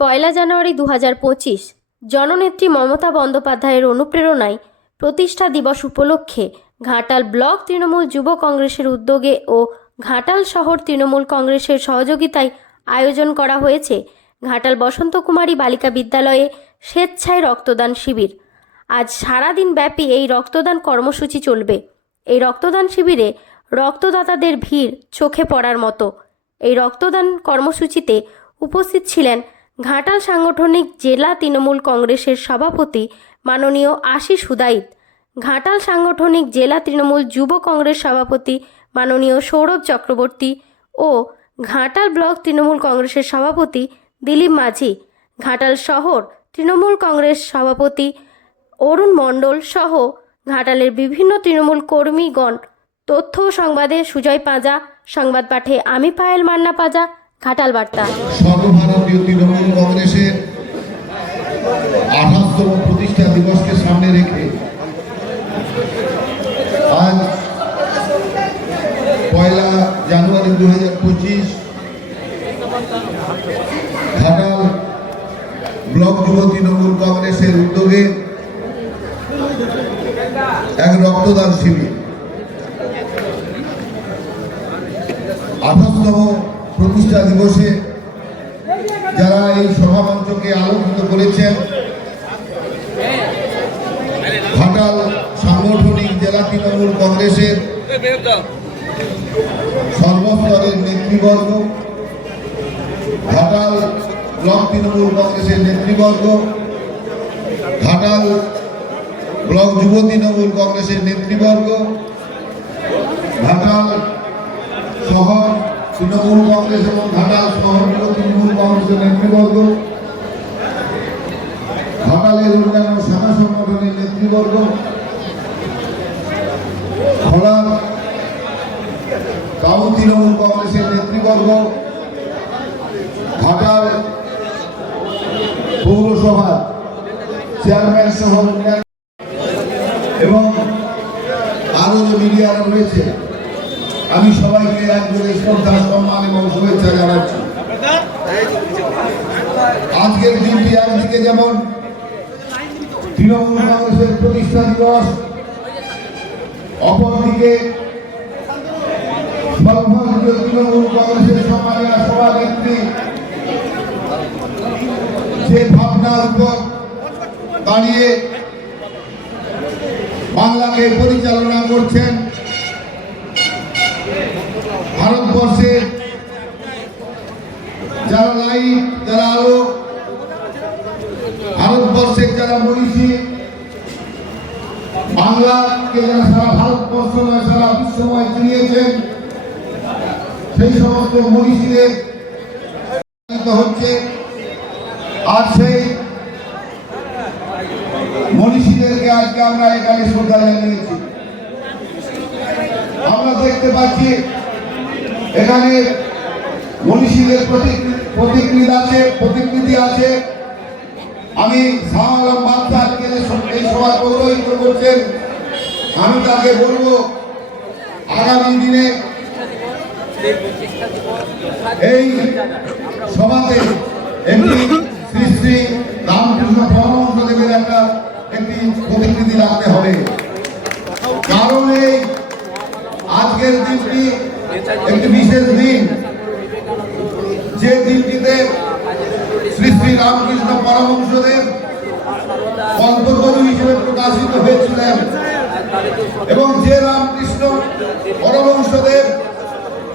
পয়লা জানুয়ারি দু পঁচিশ, জননেত্রী মমতা বন্দ্যোপাধ্যায়ের অনুপ্রেরণায় প্রতিষ্ঠা দিবস উপলক্ষে ঘাটাল ব্লক তৃণমূল যুব কংগ্রেসের উদ্যোগে ও ঘাটাল শহর তৃণমূল কংগ্রেসের সহযোগিতায় আয়োজন করা হয়েছে ঘাটাল বসন্ত কুমারী বালিকা বিদ্যালয়ে স্বেচ্ছায় রক্তদান শিবির। আজ সারাদিন ব্যাপী এই রক্তদান কর্মসূচি চলবে। এই রক্তদান শিবিরে রক্তদাতাদের ভিড় চোখে পড়ার মতো। এই রক্তদান কর্মসূচিতে উপস্থিত ছিলেন ঘাটাল সাংগঠনিক জেলা তৃণমূল কংগ্রেসের সভাপতি মাননীয় আশিস হুদাইত, ঘাটাল সাংগঠনিক জেলা তৃণমূল যুব কংগ্রেস সভাপতি মাননীয় সৌরভ চক্রবর্তী ও ঘাটাল ব্লক তৃণমূল কংগ্রেসের সভাপতি দিলীপ মাঝি, ঘাটাল শহর তৃণমূল কংগ্রেস সভাপতি অরুণ মণ্ডল সহ ঘাটালের বিভিন্ন তৃণমূল কর্মীগণ। তথ্য সংবাদে সুজয় পাঁজা, সংবাদ পাঠে আমি পায়েল মান্না পাজা ঘাটাল বার্তা। সর্বভারতীয় তৃণমূল কংগ্রেসের আঠাশতম প্রতিষ্ঠা দিবসকে সামনে রেখে আজ পয়লা জানুয়ারি দু হাজার পঁচিশ ঘাটাল ব্লক যুব তৃণমূল কংগ্রেসের উদ্যোগে এক রক্তদান শিবির আঠাশতম প্রতিষ্ঠা দিবসে যারা এই সভামঞ্চকে আলোকিত করেছেন ঘাটাল জেলা তৃণমূল কংগ্রেসের সর্বস্তরের নেতৃবর্গ, ঘাটাল ব্লক তৃণমূল কংগ্রেসের নেতৃবর্গ, ঘাটাল ব্লক যুব তৃণমূল কংগ্রেসের নেতৃবর্গ, ঘাটাল শহর তৃণমূল কংগ্রেস এবং ঘাটাল শহর তৃণমূল কংগ্রেসের নেতৃবর্গ, ঘাটালের অন্যান্য শাখা সংগঠনের নেতৃবর্গ তৃণমূল কংগ্রেসের নেতৃবর্গ ঘাটাল পৌরসভার চেয়ারম্যান সহ এবং আরও যে মিডিয়ারা রয়েছে, আমি সবাইকে একজনে শ্রদ্ধা, সম্মান এবং শুভেচ্ছা জানাচ্ছি। আজকের দিনটি একদিকে যেমন তৃণমূল কংগ্রেসের প্রতিষ্ঠা দিবস, অপরদিকে সর্বভারতীয় তৃণমূল কংগ্রেসের সম্মানীয় উপর দাঁড়িয়ে বাংলাকে পরিচালনা করছেন ভারতবর্ষের যারা লাইট যারা আলো ভারতবর্ষের যারা মনীষী বাংলাকে যারা সারা ভারতবর্ষ নয়, সারা বিশ্বময় চিনিয়েছেন সেই সমস্ত মনীষীদের হচ্ছে। আর সেই মনীষীদেরকে আজকে আমরা এখানে শ্রদ্ধা জানিয়েছি। আমরা দেখতে পাচ্ছি, এখানে মনীষীদের প্রতিকৃ- প্রতিকৃতি আছে প্রতিকৃতি আছে। আমি শাহ আলম বাদশাহ আজকে এই সভায় করছেন, আমি তাকে বলব, আগামী দিনে এই সভাতে একটি শ্রী শ্রী রামকৃষ্ণ পরমহংসদেবের একটা একটি প্রতিকৃতি রাখতে হবে। কারণ এই আজকের দিনটি একটি বিশেষ দিন। যে দিনটিতে শ্রী শ্রী রামকৃষ্ণ পরমহংসদেব কল্পতরু হিসেবে প্রকাশিত হয়েছিলেন। এবং যে রামকৃষ্ণ পরমহংসদেব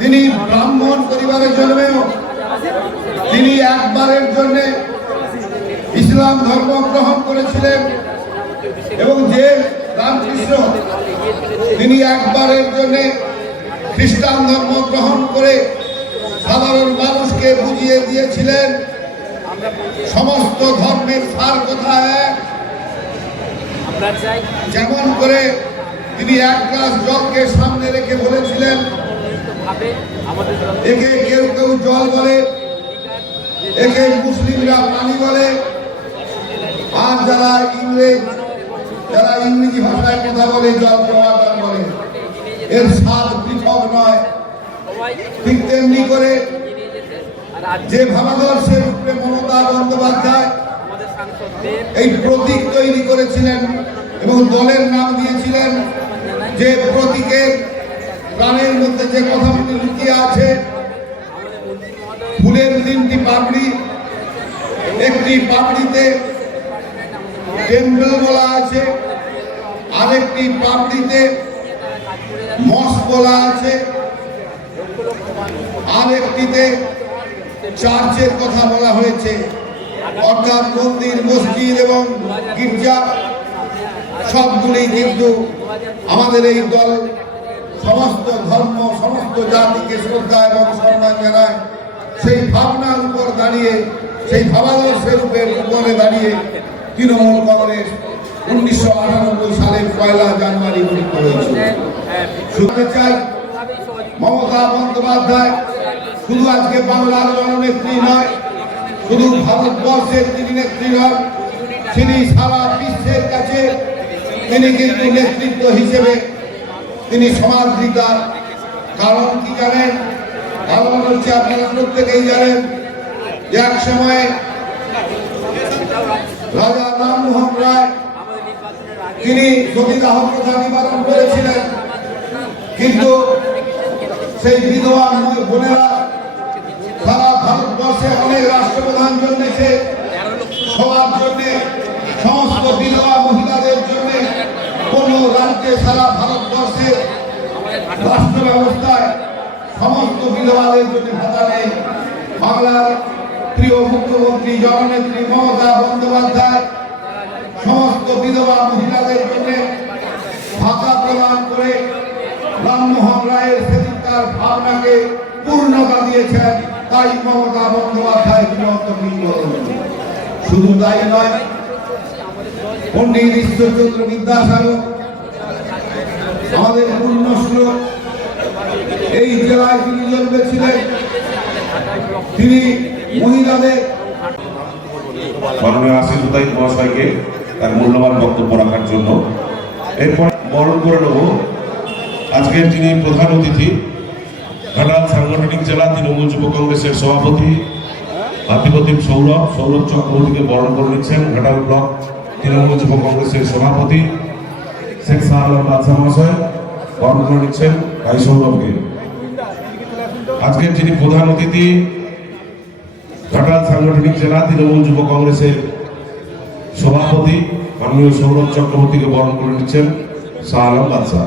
তিনি ব্রাহ্মণ পরিবারের জন্মেও তিনি একবারের জন্য ইসলাম ধর্ম গ্রহণ করেছিলেন এবং যে রামকৃষ্ণ তিনি একবারের জন্য খ্রিস্টান ধর্ম গ্রহণ করে সাধারণ মানুষকে বুঝিয়ে দিয়েছিলেন সমস্ত ধর্মের সার কথা এক যেমন করে তিনি এক গ্লাস জলকে সামনে একে কেউ কেউ জল বলে, একে মুসলিমরা পানি বলে। আর যারা ইংরেজ, যারা ইংরেজি ভাষায় কথা বলে, জল ওয়াটার বলে, এর স্বাদ পৃথক নয়। ঠিক তেমনি করে যে ভাবাদর্শের উপরে মমতা বন্দ্যোপাধ্যায় এই প্রতীক তৈরি করেছিলেন এবং দলের নাম দিয়েছিলেন যে প্রতীকের প্রাণের মধ্যে যে কথাগুলি লুকিয়ে আছে, ফুলের তিনটি পাপড়ি, একটি পাপড়িতে টেম্পল বলা আছে, আরেকটি পাপড়িতে মস বলা আছে, আরেকটিতে চার্চের কথা বলা হয়েছে। অর্থাৎ মন্দির, মসজিদ এবং গির্জা সবগুলি কিন্তু আমাদের এই দল সমস্ত ধর্ম, সমস্ত জাতিকে শ্রদ্ধা এবং সম্মান জানায়, সেই ভাবনার উপর দাঁড়িয়ে, সেই ভাবাদর্শের উপর উপরে দাঁড়িয়ে তৃণমূল কংগ্রেস উনিশশো আটানব্বই সালের পয়লা জানুয়ারি গঠিত হয়েছিল। শুনতে চাই মমতা বন্দ্যোপাধ্যায়, শুধু আজকে বাংলার জননেত্রী নয়, শুধু ভারতবর্ষের তিনি নেত্রী নয় তিনি সারা বিশ্বের কাছে তিনি কিন্তু নেতৃত্ব হিসেবে তিনি সমাদৃতা। কারণ কি জানেন? কারণ হচ্ছে আপনারা প্রত্যেকেই জানেন যে এক সময় রাজা রামমোহন রায়, তিনি সতীদাহ প্রথা নিবারণ করেছিলেন। কিন্তু সেই বিধবা বোনেরা সারা ভারতবর্ষে অনেক রাষ্ট্রপ্রধান জন্মেছে। সবার জন্য, সমস্ত বিধবা মহিলাদের জন্য কোন রাজ্যে সারা ব্যবস্থায় সমস্ত বিধবাদের জন্য ভাতা নেই বাংলার প্রিয় মুখ্যমন্ত্রী, জননেত্রী মমতা বন্দ্যোপাধ্যায়, সমস্ত বিধবা মহিলাদের জন্য ভাতা প্রদান করে রামমোহন রায়ের সেদিনকার ভাবনাকে পূর্ণতা দিয়েছেন তাই মমতা বন্দ্যোপাধ্যায় শুধু তাই নয়, পণ্ডিত ঈশ্বরচন্দ্র বিদ্যাসাগর, আমাদের পূর্ণ শ্লোক এই জেলায় তিনি জন্মেছিলেন। তিনি মহিলাদের মাননীয় আশিস উদয় মহাশয়কে তার মূল্যবান বক্তব্য রাখার জন্য। এরপর বরণ করে নেব। আজকের যিনি প্রধান অতিথি, ঘাটাল সাংগঠনিক জেলা তৃণমূল যুব কংগ্রেসের সভাপতি ভাতৃপ্রতিম সৌরভ সৌরভ চক্রবর্তীকে বরণ করে নিচ্ছেন ঘাটাল ব্লক তৃণমূল যুব কংগ্রেসের সভাপতি শেখ শাহ আলম বাদশাহ মহাশয়। বরণ করে নিচ্ছেন ভাই সৌরভকে। আজকের যিনি প্রধান অতিথি, ঘাটাল সাংগঠনিক জেলা তৃণমূল যুব কংগ্রেসের সভাপতি মাননীয় সৌরভ চক্রবর্তীকে বরণ করে নিচ্ছেন শাহ আলম বাদশাহ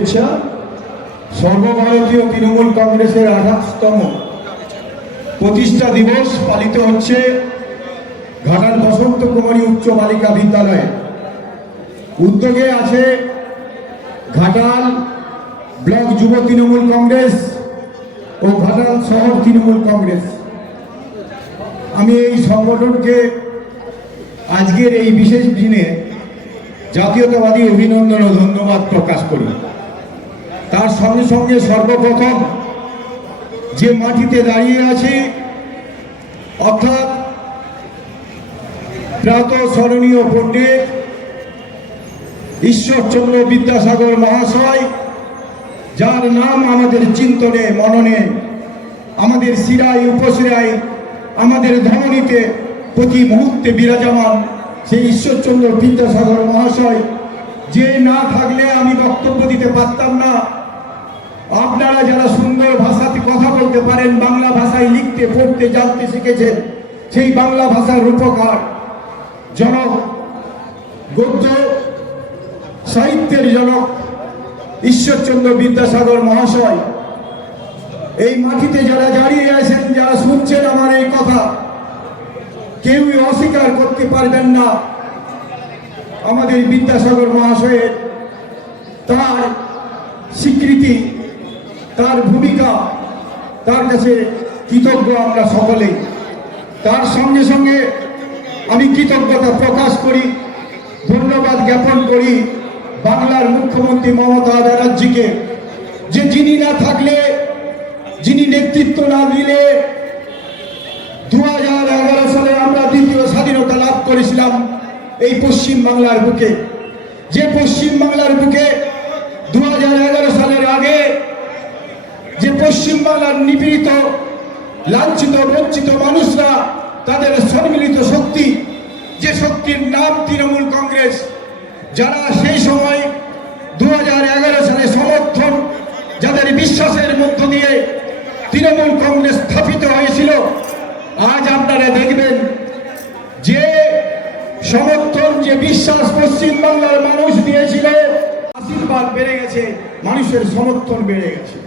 শুভেচ্ছা সর্বভারতীয় তৃণমূল কংগ্রেসের আঠাশতম প্রতিষ্ঠা দিবস পালিত হচ্ছে ঘাটাল বসন্ত কুমারী উচ্চ বালিকা বিদ্যালয়ে। উদ্যোগে আছে ঘাটাল ব্লক যুব তৃণমূল কংগ্রেস ও ঘাটাল শহর তৃণমূল কংগ্রেস। আমি এই সংগঠনকে আজকের এই বিশেষ দিনে জাতীয়তাবাদী অভিনন্দন ও ধন্যবাদ প্রকাশ করি। তার সঙ্গে সঙ্গে সর্বপ্রথম যে মাটিতে দাঁড়িয়ে আছি, অর্থাৎ প্রাত স্মরণীয় পণ্ডিত ঈশ্বরচন্দ্র বিদ্যাসাগর মহাশয়, যার নাম আমাদের চিন্তনে, মননে, আমাদের শিরায়, উপশিরায়, আমাদের ধমনীতে প্রতি মুহূর্তে বিরাজমান সেই ঈশ্বরচন্দ্র বিদ্যাসাগর মহাশয়। যে না থাকলে আমি বক্তব্য দিতে পারতাম না। আপনারা যারা সুন্দর ভাষাতে কথা বলতে পারেন, বাংলা ভাষায় লিখতে, পড়তে, জানতে শিখেছেন, সেই বাংলা ভাষার রূপকার জনক, গদ্য সাহিত্যের জনক ঈশ্বরচন্দ্র বিদ্যাসাগর মহাশয়। এই মাটিতে যারা দাঁড়িয়ে আছেন, যারা শুনছেন আমার এই কথা, কেউই অস্বীকার করতে পারবেন না। আমাদের বিদ্যাসাগর মহাশয়ের তার স্বীকৃতি তার ভূমিকা, তার কাছে কৃতজ্ঞ আমরা সকলেই তার সঙ্গে সঙ্গে আমি কৃতজ্ঞতা প্রকাশ করি, ধন্যবাদ জ্ঞাপন করি বাংলার মুখ্যমন্ত্রী মমতা ব্যানার্জিকে, যে যিনি না থাকলে, যিনি নেতৃত্ব না দিলে দু হাজার এগারো সালে আমরা দ্বিতীয় স্বাধীনতা লাভ করেছিলাম এই পশ্চিম বাংলার বুকে। যে পশ্চিম বাংলার বুকে দু হাজার এগারো সালের আগে যে পশ্চিম বাংলার নিপীড়িত, লাঞ্ছিত, বঞ্চিত মানুষরা তাদের সম্মিলিত শক্তি, যে শক্তির নাম তৃণমূল কংগ্রেস, যারা সেই সময় দু হাজার এগারো সালে সমর্থন, যাদের বিশ্বাসের মধ্য দিয়ে তৃণমূল কংগ্রেস স্থাপিত হয়েছিল, আজ আপনারা দেখবেন যে সমর্থন, যে বিশ্বাস পশ্চিমবাংলার মানুষ দিয়েছিল, আশীর্বাদ বেড়ে গেছে, মানুষের সমর্থন বেড়ে গেছে।